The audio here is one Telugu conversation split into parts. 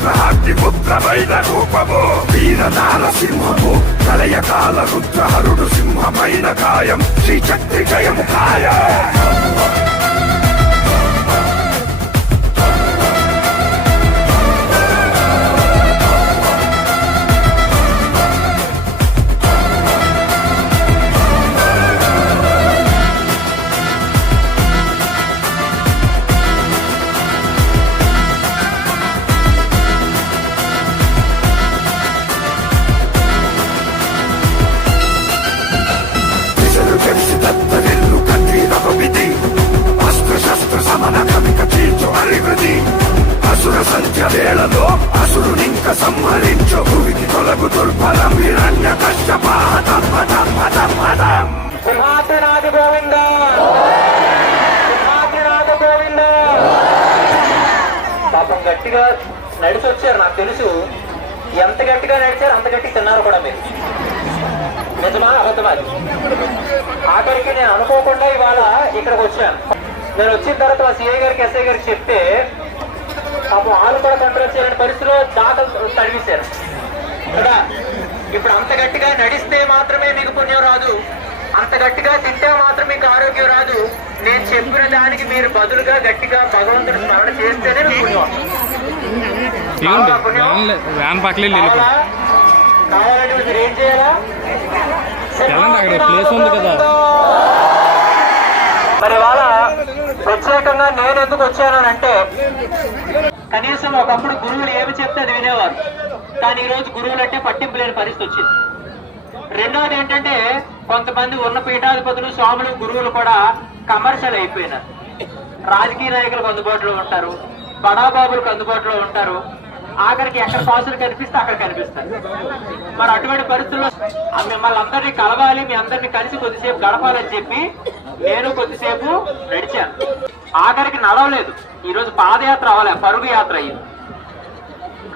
విగ్రహాగ్ని పుత్రమైన రూపము వీర నారసింహము ప్రళయకాల రుద్రహరుడు సింహమైన కాయం శ్రీచక్రి జయము ఖాయం. అసుర సంధ్య వేళలో అసురునింక సంహరించు భూమికి తొలగు దుర్బలం హిరణ్య కశ్యపాహతం పదం పదం పదం. సింహాద్రినాథ గోవింద, సింహాద్రినాథ గోవింద. పాపం గట్టిగా నడిచి వచ్చారు, నాకు తెలుసు. ఎంత గట్టిగా నడిచారు అంత గట్టి తిన్నారు కూడా మీరు. నిజమా అబద్ధమా? ఆఖరికి నేను అనుకోకుండా ఇవాళ ఇక్కడికి వచ్చాను. నేను వచ్చిన తర్వాత మా సిఐ గారికి ఎస్ఐ గారికి చెప్తే పాపం వాళ్ళు కూడా కంట్రోల్ చేయలేని పరిస్థితిలో దాఖలు తడివేశారు కదా. ఇప్పుడు అంత గట్టిగా నడిస్తే మాత్రమే మీకు పుణ్యం రాదు, అంత గట్టిగా తింటే మాత్రం మీకు ఆరోగ్యం రాదు. నేను చెప్పిన దానికి మీరు బదులుగా గట్టిగా భగవంతుడు స్మరణ చేస్తేనే మీకు పుణ్యం. కావాలంటే మీరు ఏం చేయాలా? మరి వాళ్ళ ప్రత్యేకంగా నేను ఎందుకు వచ్చానంటే, కనీసం ఒకప్పుడు గురువులు ఏమి చెప్తే అది వినేవారు, కానీ ఈరోజు గురువులు అంటే పట్టింపు లేని పరిస్థితి వచ్చింది. రెండోది ఏంటంటే, కొంతమంది ఉన్న పీఠాధిపతులు స్వాములు గురువులు కూడా కమర్షియల్ అయిపోయినారు. రాజకీయ నాయకులకు అందుబాటులో ఉంటారు, బడాబాబులకు అందుబాటులో ఉంటారు, ఆఖరికి ఎక్కడ పాసులు కనిపిస్తే అక్కడ కనిపిస్తారు. మరి అటువంటి పరిస్థితుల్లో మిమ్మల్ని అందరినీ కలవాలి, మీ అందరినీ కలిసి కొద్దిసేపు గడపాలని చెప్పి నేను కొద్దిసేపు నడిచాను. ఆఖరికి నడవలేదు, ఈరోజు పాదయాత్ర అవ్వలే, పరుగు యాత్ర అయ్యింది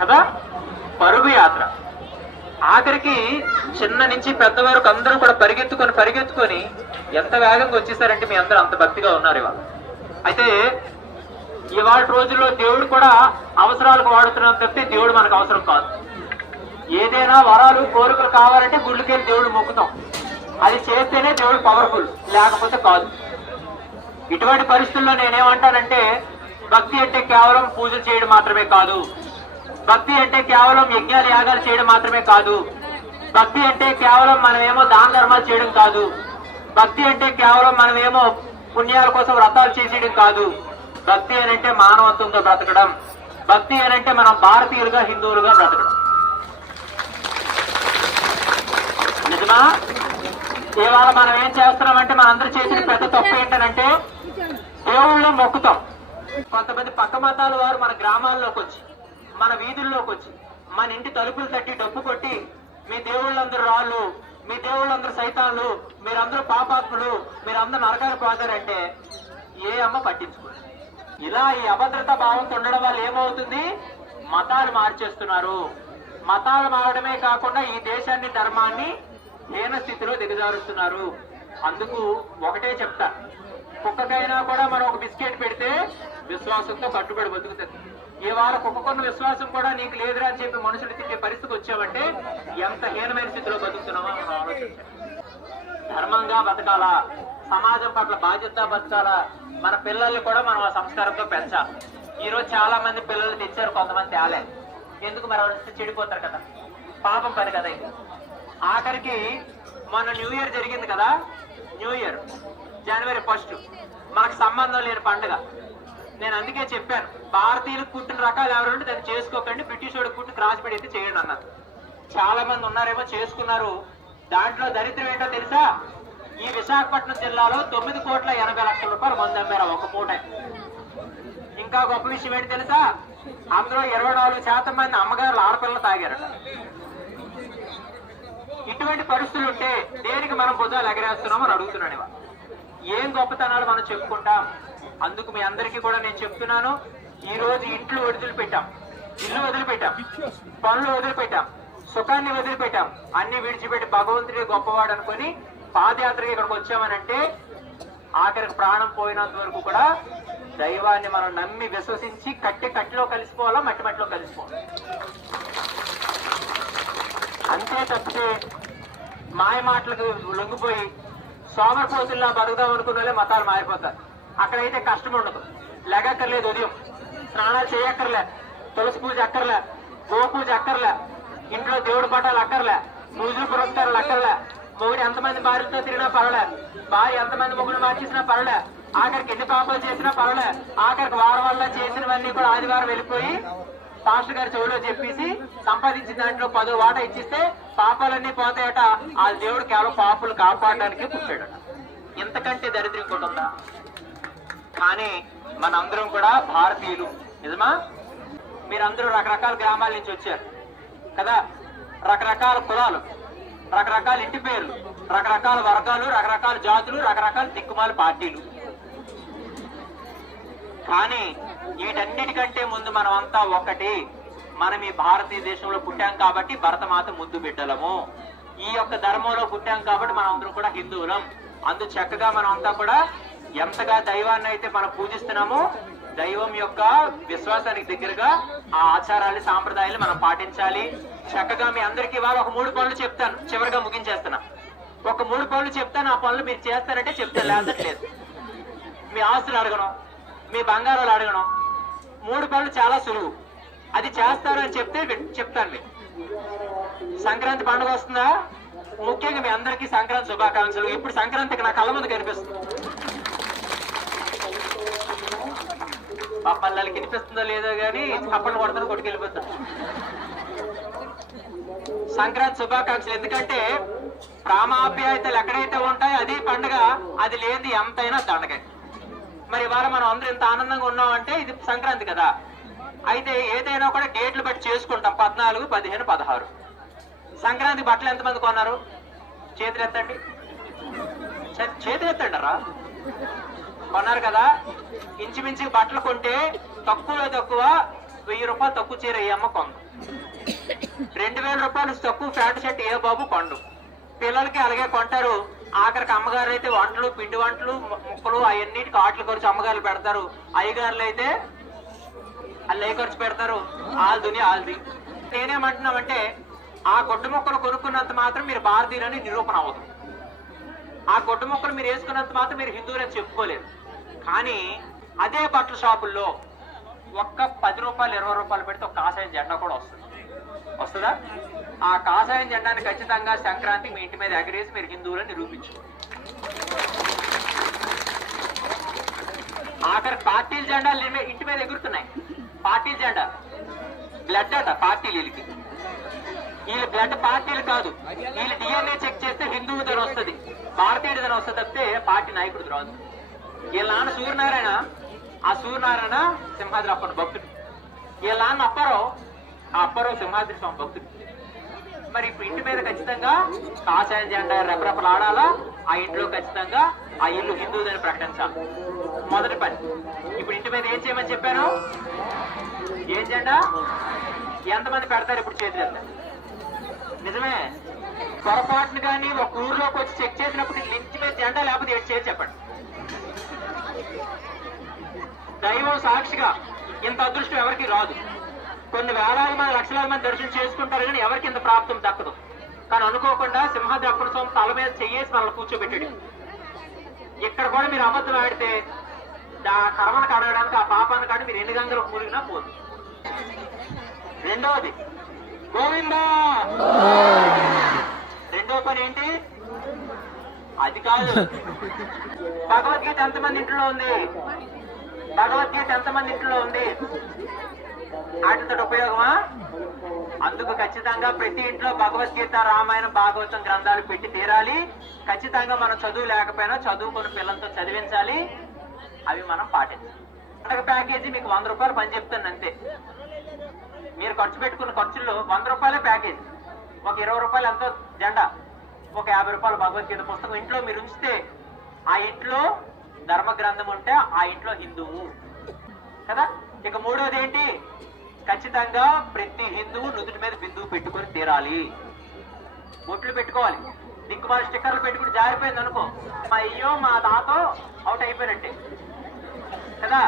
కదా. పరుగు యాత్ర ఆఖరికి చిన్న నుంచి పెద్ద వరకు అందరూ కూడా పరిగెత్తుకొని ఎంత వేగంగా వచ్చేసారంటే మీ అందరూ అంత భక్తిగా ఉన్నారు ఇవాళ. అయితే ఇవాళ రోజుల్లో దేవుడు కూడా అవసరాలకు వాడుతున్నాం తప్పితే దేవుడు మనకు అవసరం కాదు. ఏదైనా వరాలు కోరికలు కావాలంటే గుళ్ళకెళ్ళి దేవుడు మొక్కుతాం, అది చేస్తేనే దేవుడు పవర్ఫుల్, లేకపోతే కాదు. ఇటువంటి పరిస్థితుల్లో నేనేమంటానంటే, భక్తి అంటే కేవలం పూజలు చేయడం మాత్రమే కాదు, భక్తి అంటే కేవలం యజ్ఞాలు యాగాలు చేయడం మాత్రమే కాదు, భక్తి అంటే కేవలం మనమేమో దాన ధర్మాలు చేయడం కాదు, భక్తి అంటే కేవలం మనమేమో పుణ్యాల కోసం వ్రతాలు చేసేయడం కాదు. భక్తి అనంటే మానవత్వంతో బ్రతకడం, భక్తి అనంటే మనం భారతీయులుగా హిందువులుగా బ్రతకడం. నిజమా? ఇవాళ మనం ఏం చేస్తున్నామంటే, మనందరూ చేసిన పెద్ద తప్పు ఏంటనంటే, దేవుళ్ళని మొక్కుతాం. కొంతమంది పక్క మతాల వారు మన గ్రామాల్లోకి వచ్చి, మన వీధుల్లోకి వచ్చి, మన ఇంటి తలుపులు తట్టి డప్పు కొట్టి, మీ దేవుళ్ళందరూ రాళ్ళు, మీ దేవుళ్ళందరూ సైతాన్లు, మీరందరూ పాపాత్ములు, మీరందరూ నరకానికి పోతారంటే ఏ అమ్మ పట్టించుకోరు. ఇలా ఈ అభద్రతా భావంతో ఉండడం వల్ల ఏమవుతుంది, మతాలు మార్చేస్తున్నారు. మతాలు మారడమే కాకుండా ఈ దేశాన్ని, ధర్మాన్ని హీన స్థితిలో దిగజారుస్తున్నారు. అందుకు ఒకటే చెప్తా, కుక్కకైనా కూడా మనం ఒక బిస్కెట్ పెడితే విశ్వాసంతో కట్టుబడి బతుకుతుంది. ఇవాళ కుక్కకున్న విశ్వాసం కూడా నీకు లేదురా అని చెప్పి మనుషులు తిట్టే పరిస్థితికి వచ్చామంటే ఎంత హీనమైన స్థితిలో బతుకుతున్నామో మనం ఆలోచించాలి. ధర్మంగా బతకాలా, సమాజం పట్ల బాధ్యత బతకాలా, మన పిల్లల్ని కూడా మనం ఆ సంస్కారంతో పెంచాలి. ఈరోజు చాలా మంది పిల్లలు తెచ్చారు, కొంతమంది తేలే. ఎందుకు? మరి ఎవరు చెడిపోతారు కదా, పాపం పని కదా ఇది. ఆఖరికి మన న్యూ ఇయర్ జరిగింది కదా, న్యూ ఇయర్ జనవరి 1 మనకు సంబంధం లేని పండుగ. నేను అందుకే చెప్పాను, భారతీయులకు పుట్టిన రకాలు ఎవరంటే దాన్ని చేసుకోకండి, బ్రిటిష్ వాడికి పుట్టిన క్రాస్ పెడితే చేయండి అన్నారు. చాలా మంది ఉన్నారేమో చేసుకున్నారు. దాంట్లో దరిద్రం ఏంటో తెలుసా? ఈ విశాఖపట్నం జిల్లాలో 9,80,00,000 రూపాయలు మంది అమ్మారు ఒక పూట. ఇంకా గొప్ప విషయం ఏంటి తెలుసా? అందులో 24% మంది అమ్మగారులు ఆడపిల్లలు తాగారట. ఇటువంటి పరిస్థితులు ఉంటే దేనికి మనం భుజాలు ఎగరేస్తున్నామని అడుగుతున్నాను. ఏం గొప్పతనాలు మనం చెప్పుకుంటాం? అందుకు మీ అందరికీ కూడా నేను చెప్తున్నాను, ఈ రోజు ఇల్లు వదిలిపెట్టాం, పనులు వదిలిపెట్టాం, సుఖాన్ని వదిలిపెట్టాం, అన్ని విడిచిపెట్టి భగవంతుడి గొప్పవాడు అనుకుని పాదయాత్రకి ఇక్కడికి వచ్చామనంటే ఆఖరికి ప్రాణం పోయినంత వరకు కూడా దైవాన్ని మనం నమ్మి విశ్వసించి కట్టిలో కలిసిపోవాలా, మట్టిలో కలిసిపోవాలి. అంతే తప్పితే మాయ మాటలకు లొంగిపోయి సోమరపోతుల్లా బతుకుదాం అనుకున్న వాళ్ళే మతాలు మారిపోతారు. అక్కడైతే కష్టం ఉండదు. లెగక్కర్లేదు, ఉదయం స్నానాలు చేయక్కర్లే, తులసి పూజ అక్కర్లే, గో పూజ అక్కర్లే, ఇంట్లో దేవుడి పటాలు అక్కర్లే, పూజలు పురస్కారాలు అక్కర్లే, మొగుడు ఎంతమంది భార్యలతో తిరిగినా పర్వాలే, భార్య ఎంతమంది మొగుడు మార్చేసినా పర్వాలే, ఆఖరికి ఎన్ని పాపాలు చేసినా పర్వాలే, ఆఖరికి వారం వల్ల చేసినవన్నీ కూడా ఆదివారం వెళ్ళిపోయి పాస్టర్ గారి చెవులో చెప్పేసి సంపాదించిన దాంట్లో 10 వాటా ఇచ్చిస్తే పాపాలన్నీ పోతాయట. ఆ దేవుడు కేవలం పాపులు కాపాడడానికి పుట్టాడట. ఇంతకంటే దరిద్రం ఇంకోటి ఉందా? కానీ మనందరం కూడా భారతీయులు, నిజమా? మీరందరూ రకరకాల గ్రామాల నుంచి వచ్చారు కదా, రకరకాల కులాలు, రకరకాల ఇంటి పేర్లు, రకరకాల వర్గాలు, రకరకాల జాతులు, రకరకాల దిక్కుమాల పార్టీలు. కానీ వీటన్నిటికంటే ముందు మనం అంతా ఒకటి. మనం ఈ భారతీయ దేశంలో పుట్టాం కాబట్టి భరతమాత ముద్దు బిడ్డలము. ఈ యొక్క ధర్మంలో పుట్టాం కాబట్టి మనం అందరం కూడా హిందువులం. అందు చక్కగా మనం అంతా కూడా ఎంతగా దైవాన్ని అయితే మనం పూజిస్తున్నామో దైవం యొక్క విశ్వాసానికి దగ్గరగా ఆ ఆచారాలు సాంప్రదాయాలు మనం పాటించాలి. చక్కగా మీ అందరికీ ఇవాళ ఒక 3 పనులు చెప్తాను, చివరిగా ముగించేస్తున్నా. ఒక 3 పనులు చెప్తాను, ఆ పనులు మీరు చేస్తారంటే చెప్తాను, లేదట్లేదు. మీ ఆస్తులు అడగడం, మీ బంగారాలు అడగడం, 3 పనులు చాలా సులువు. అది చేస్తారని చెప్తే చెప్తాను. మీరు సంక్రాంతి పండుగ వస్తుందా? ముఖ్యంగా మీ అందరికీ సంక్రాంతి శుభాకాంక్షలు. ఇప్పుడు సంక్రాంతికి నా కళ్ళ ముందు కనిపిస్తుంది. మా పల్లెలకి వినిపిస్తుందో లేదో కానీ చప్పట్లు కొడతాను, కొట్టుకెళ్ళిపోతాను. సంక్రాంతి శుభాకాంక్షలు. ఎందుకంటే ప్రామాప్యాయతలు ఎక్కడైతే ఉంటాయో అది పండుగ, అది లేని ఎంతైనా దండగ. మరి ఇవాళ మనం అందరూ ఇంత ఆనందంగా ఉన్నామంటే ఇది సంక్రాంతి కదా. అయితే ఏదైనా కూడా డేట్లు బట్టి చేసుకుంటాం. 14, 15, 16. సంక్రాంతి బట్టలు ఎంతమంది కొన్నారు? చేతులు ఎత్తండి, చేతులు ఎత్తండి రా. కొన్నారు కదా. ఇంచుమించు బట్టలు కొంటే తక్కువలో తక్కువ 1000 రూపాయలు తక్కువ చీర ఏ అమ్మ కొండు, 2000 రూపాయలు తక్కువ ప్యాంటు షర్ట్ ఏ బాబు కొండు. పిల్లలకి అలాగే కొంటారు. ఆఖరికి అమ్మగారు అయితే వంటలు, పిండి వంటలు, ముక్కలు అవన్నిటికి ఆటలు ఖర్చు అమ్మగారు పెడతారు. అయ్యగారులు అయితే వాళ్ళు ఏ ఖర్చు పెడతారు? ఆల్దుని ఆల్ది. నేనేమంటున్నామంటే ఆ కొట్టు మొక్కలు కొనుక్కున్నంత మాత్రం మీరు భారతీయులని నిరూపణ అవ్వదు. ఆ కొట్టు మొక్కలు మీరు వేసుకున్నంత మాత్రం మీరు హిందువులని చెప్పుకోలేరు. కానీ అదే బట్టల షాపుల్లో ఒక్క 10 రూపాయలు 20 రూపాయలు పెడితే ఒక కాషాయం జెండా కూడా వస్తుందా? ఆ కాషాయం జెండాని ఖచ్చితంగా సంక్రాంతి మీ ఇంటి మీద ఎగరేసి మీరు హిందువులని నిరూపించుకోండి. ఆఖరి పార్టీల జెండాలు ఇంటి మీద ఎగురుతున్నాయి. పార్టీల జెండా బ్లడ్ అట పార్టీలు. వీళ్ళు బ్లడ్ పార్టీలు కాదు. వీళ్ళు డిఎన్ఏ చెక్ చేస్తే హిందువు ధర వస్తుంది, భారతీయుడి ధర వస్తుంది తప్పితే పార్టీ నాయకుడు రాదు. వీళ్ళ నాన్న సూర్యనారాయణ, ఆ సూర్యనారాయణ సింహాద్రి అప్పటి భక్తుడు. వీళ్ళ నాన్న అప్పారావు, ఆ అప్పారావు సింహాద్రి స్వామి భక్తుడు. మరి ఇప్పుడు ఇంటి మీద ఖచ్చితంగా కాషాయం జెండా రెపరెపలు ఆడాలా. ఆ ఇంట్లో ఖచ్చితంగా ఆ ఇల్లు హిందువుదని ప్రకటించాలి. మొదటి పని. ఇప్పుడు ఇంటి మీద ఏం చేయమని చెప్పాను? ఏం జెండా? ఎంతమంది పెడతారు? ఇప్పుడు చేతులు ఎత్తారు. నిజమే. పొరపాటును కానీ ఒక ఊర్లోకి వచ్చి చెక్ చేసినప్పుడు ఇంటి మీద జెండా లేకపోతే ఏడు చేసి చెప్పండి. దైవం సాక్షిగా ఇంత అదృష్టం ఎవరికి రాదు. కొన్ని వేలాది మంది, లక్షలాది మంది దర్శనం చేసుకుంటారు కానీ ఎవరికి ఇంత ప్రాప్తం దక్కదు. కానీ అనుకోకుండా సింహాద్రి అప్పటి స్వామి తల మీద చెయ్యేసి మనల్ని కూర్చోబెట్టాడు. ఇక్కడ కూడా మీరు అబద్ధం ఆడితే ఆ కర్మను కడగడానికి, ఆ పాపాన్ని కాడి మీరు ఎన్ని గంగలు కూలిగినా పోదు. రెండవది గోవిందా. రెండో పని ఏంటి? అది కాదు. భగవద్గీత ఎంతమంది ఇంట్లో ఉంది? భగవద్గీత ఎంతమంది ఇంట్లో ఉంది? వాటితో ఉపయోగమా? అందుకు ఖచ్చితంగా ప్రతి ఇంట్లో భగవద్గీత, రామాయణం, భాగవతం గ్రంథాలు పెట్టి తీరాలి. ఖచ్చితంగా మనం చదువు లేకపోయినా చదువుకున్న పిల్లలతో చదివించాలి. అవి మనం పాటించాలి. పండగ ప్యాకేజీ మీకు 100 రూపాయలు పని చెప్తాను అంతే. మీరు ఖర్చు పెట్టుకున్న ఖర్చుల్లో 100 రూపాయలే ప్యాకేజీ. ఒక 20 రూపాయలు ఎంతో జెండా, ఒక 50 రూపాయలు భగవద్గీత పుస్తకం ఇంట్లో మీరు ఉంచితే ఆ ఇంట్లో ధర్మ గ్రంథం ఉంటే ఆ ఇంట్లో హిందువు కదా. ఇక మూడోది ఏంటి? ఖచ్చితంగా ప్రతి హిందువు నుదుటి మీద బిందువు పెట్టుకొని తీరాలి. బొట్లు పెట్టుకోవాలి. దిక్కుమాల స్టిక్కర్లు పెట్టుకుని జారిపోయింది అనుకో, మా అయ్యో మా తాతో అవుట్ అయిపోయినట్టే కదా.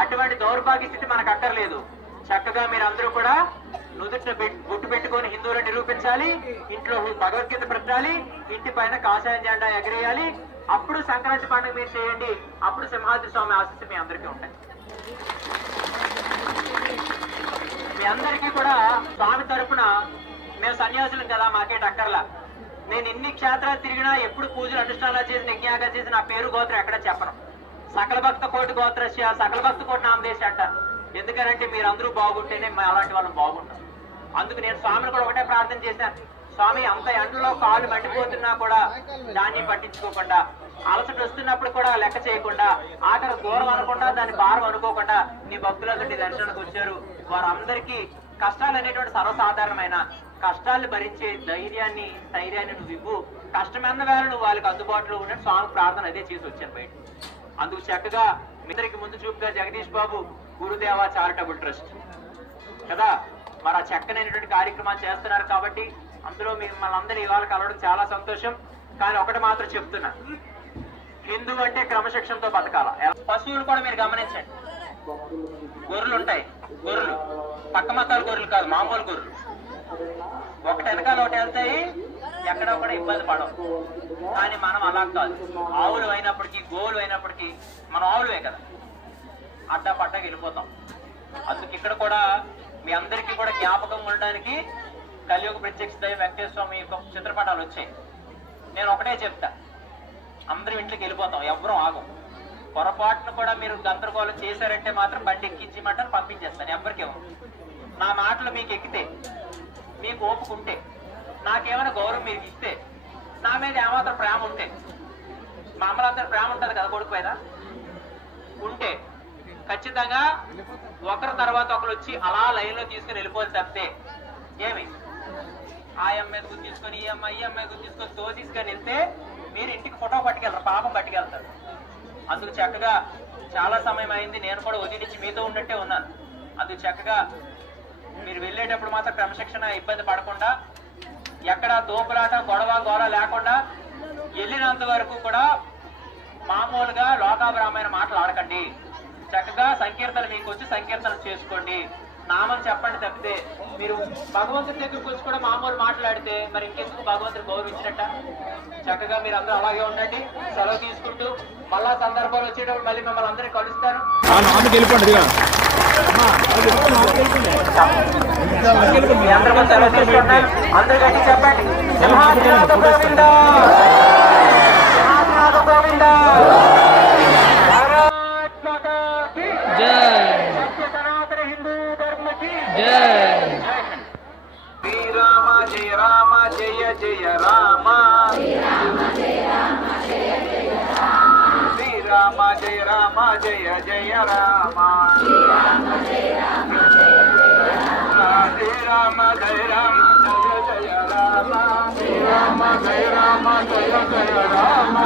అటువంటి దౌర్భాగ్య స్థితి మనకు అక్కర్లేదు. చక్కగా మీరందరూ కూడా నుదుటిన గుట్టు పెట్టుకొని హిందువులు నిరూపించాలి, ఇంట్లో భగవద్గీత పెట్టాలి, ఇంటి పైన కాషాయ జెండా ఎగరేయాలి. అప్పుడు సంక్రాంతి పండుగ మీరు చేయండి. అప్పుడు సింహాద్రి స్వామి ఆశీస్సు మీ అందరికీ ఉంటాయి. మీ అందరికీ కూడా స్వామి తరపున మేము సన్యాసులం కదా, మాకే టక్కర్లా. నేను ఎన్ని క్షేత్రాలు తిరిగినా, ఎప్పుడు పూజలు అనుష్ఠానాలు చేసి యజ్ఞాగా చేసి నా పేరు గోత్రం ఎక్కడ చెప్పను. సకల భక్త కోటి గోత్రస్య సకల భక్త కోటి నామదేశ అంటారు. ఎందుకంటే మీరందరూ బాగుంటేనే అలాంటి వాళ్ళం బాగుంటాం. అందుకు నేను స్వామిని కూడా ఒకటే ప్రార్థన చేశాను, స్వామి అంత ఎండలో కాళ్ళు మండిపోతున్నా కూడా దాన్ని పట్టించుకోకుండా, అలసట వస్తున్నప్పుడు కూడా లెక్క చేయకుండా, ఆఖరి దూరం అనకుండా దాన్ని భారం అనుకోకుండా నీ భక్తులందరి దర్శనానికి వచ్చారు. వారందరికీ కష్టాలు అనేటువంటి సర్వసాధారణమైన కష్టాలను భరించే ధైర్యాన్ని నువ్వు ఇవ్వు. కష్టమైన వేళ నువ్వు వాళ్ళకి అందుబాటులో ఉన్నట్టు స్వామి ప్రార్థన అదే చేసి వచ్చాను బయట. అందుకు చక్కగా మీదరికి ముందు చూపుగా జగదీష్ బాబు గురుదేవ చారిటబుల్ ట్రస్ట్ కదా, మరి ఆ చక్కనైనటువంటి కార్యక్రమాలు చేస్తున్నారు. కాబట్టి అందులో మిమ్మల్ని అందరూ ఇవాళ కలవడం చాలా సంతోషం. కానీ ఒకటి మాత్రం చెప్తున్నా, హిందూ అంటే క్రమశిక్షణతో బతకాల. పశువులు కూడా మీరు గమనించండి, గొర్రెలు ఉంటాయి, గొర్రెలు పక్క మతాల గొర్రెలు కాదు, మామూలు గొర్రెలు. ఒకటి వెనకాల ఒకటి వెళ్తాయి, ఎక్కడ కూడా ఇబ్బంది పడవు. కానీ మనం అలా కాదు, ఆవులు అయినప్పటికీ గోవులు అయినప్పటికీ మనం ఆవులే కదా, అడ్డా పడ్డా వెళ్ళిపోతాం. అందుకు ఇక్కడ కూడా మీ అందరికీ కూడా జ్ఞాపకం ఉండడానికి కలియుగ ప్రత్యక్ష దైవ వెంకటేశ్వర స్వామి యొక్క చిత్రపటాలు వచ్చాయి. నేను ఒకటే చెప్తా, అందరం ఇంట్లోకి వెళ్ళిపోతాం, ఎవ్వరూ ఆగం. పొరపాటును కూడా మీరు గందరగోళం చేశారంటే మాత్రం బండి ఎక్కించమంటారు, పంపించేస్తాను. ఎవరికి నా మాటలు మీకు ఎక్కితే, మీకు ఓపుకుంటే, నాకేమైనా గౌరవం మీరు ఇస్తే, నా మీద ఏమాత్రం ప్రేమ ఉంటే, మా అమ్మలందరూ ప్రేమ ఉంటుంది కదా కొడుకు మీద ఉంటే, ఖచ్చితంగా ఒకరి తర్వాత ఒకరు వచ్చి అలా లైన్ లో తీసుకుని వెళ్ళిపోవాలి తప్పితే ఏమి ఆ అమ్మాయి గుర్తు తీసుకొని ఈ అమ్మాయి గుర్తు తీసుకొని తీసుకొని వెళ్తే మీరు ఇంటికి ఫోటో పట్టుకెళ్ళరు, పాపం పట్టుకెళ్తారు. అందుకు చక్కగా చాలా సమయం అయింది, నేను కూడా వదిలించి మీతో ఉన్నట్టే ఉన్నాను. అందుకు చక్కగా మీరు వెళ్ళేటప్పుడు మాత్రం క్రమశిక్షణ ఇబ్బంది పడకుండా, ఎక్కడ తోపులాట గొడవ లేకుండా వెళ్ళినంత వరకు కూడా మామూలుగా లోకాభిరామైన మాటలు ఆడకండి. చక్కగా సంకీర్తన మీకు వచ్చి సంకీర్తన చేసుకోండి, నామం చెప్పండి తప్పితే మీరు భగవంతుడి దగ్గరికి వచ్చి కూడా మామూలు మాట్లాడితే మరి ఇంకెందుకు భగవంతుడు గౌరవించినట్ట. చక్కగా మీరు అందరూ అలాగే ఉండండి. సెలవు తీసుకుంటూ మళ్ళా సందర్భాలు వచ్చేటప్పుడు మళ్ళీ మిమ్మల్ని అందరినీ కలుస్తాను. సెలవు తీసుకుంటాను, అందరూ గట్టి చెప్పండి. సింహాద్రినాథ గోవింద, సింహాద్రినాథ గోవింద. సనాతన హిందూ ధర్మ కి జై. శ్రీరామ జయ రామ జయ జయ రామ, శ్రీరామ జయ రామ జయ జయ రామ, శ్రీరామ జయ రామ జయ జయ రామ, శ్రీరామ జయ రామ జయ జయ రామ, శ్రీరామ జయ రామ జయ జయ రామ, శ్రీరామ జయ రామ జయ జయ రామ.